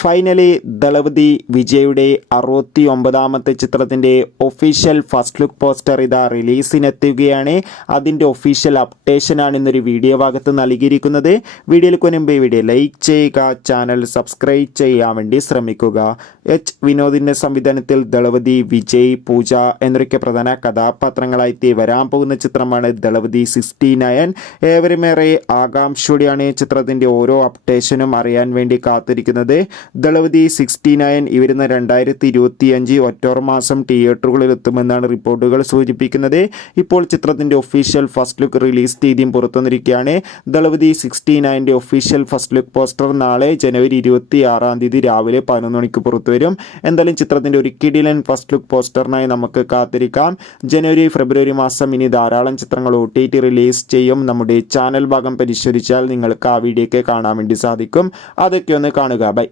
Finally Thalapathy വിജയുടെ 69ാമത്തെ ചിത്രത്തിൻ്റെ official first look poster ഇതാ റിലീസിനെത്തുകയാണ്. അതിൻ്റെ ഒഫീഷ്യൽ അപ്ഡേഷനാണ് ഇന്നൊരു വീഡിയോ ഭാഗത്ത് നൽകിയിരിക്കുന്നത്. വീഡിയോയിലേക്ക് മുൻപ് വീഡിയോ ലൈക്ക് ചെയ്യുക, ചാനൽ സബ്സ്ക്രൈബ് ചെയ്യാൻ വേണ്ടി ശ്രമിക്കുക. എച്ച് വിനോദിൻ്റെ സംവിധാനത്തിൽ ദളപതി വിജയ്, പൂജ എന്നൊക്കെ പ്രധാന കഥാപാത്രങ്ങളായി വരാൻ പോകുന്ന ചിത്രമാണ് ദളപതി 69. ഏവരുമേറെ ആകാംക്ഷയോടെയാണ് ചിത്രത്തിൻ്റെ ഓരോ അപ്ഡേഷനും അറിയാൻ വേണ്ടി കാത്തിരിക്കുന്നത്. ദളപതി 69 ഈ വരുന്ന 2025 ഒക്ടോബർ മാസം തിയേറ്ററുകളിൽ എത്തുമെന്നാണ് റിപ്പോർട്ടുകൾ സൂചിപ്പിക്കുന്നത്. ഇപ്പോൾ ചിത്രത്തിൻ്റെ ഒഫീഷ്യൽ ഫസ്റ്റ് ലുക്ക് റിലീസ് തീയതിയും പുറത്തുവന്നിരിക്കുകയാണ്. ദളപതി 69ൻ്റെ ഒഫീഷ്യൽ ഫസ്റ്റ് ലുക്ക് പോസ്റ്റർ നാളെ ജനുവരി 26 രാവിലെ 11 മണിക്ക് പുറത്തു വരും. എന്തായാലും ചിത്രത്തിൻ്റെ ഒരു കിടിലൻ ഫസ്റ്റ് ലുക്ക് പോസ്റ്ററിനായി നമുക്ക് കാത്തിരിക്കാം. ജനുവരി ഫെബ്രുവരി മാസം ഇനി ധാരാളം ചിത്രങ്ങൾ OTT റിലീസ് ചെയ്യും. നമ്മുടെ ചാനൽ ഭാഗം പരിശോധിച്ചാൽ നിങ്ങൾക്ക് ആ വീഡിയോയ്ക്ക് കാണാൻ വേണ്ടി സാധിക്കും. അതൊക്കെ ഒന്ന് കാണുക. ബൈ.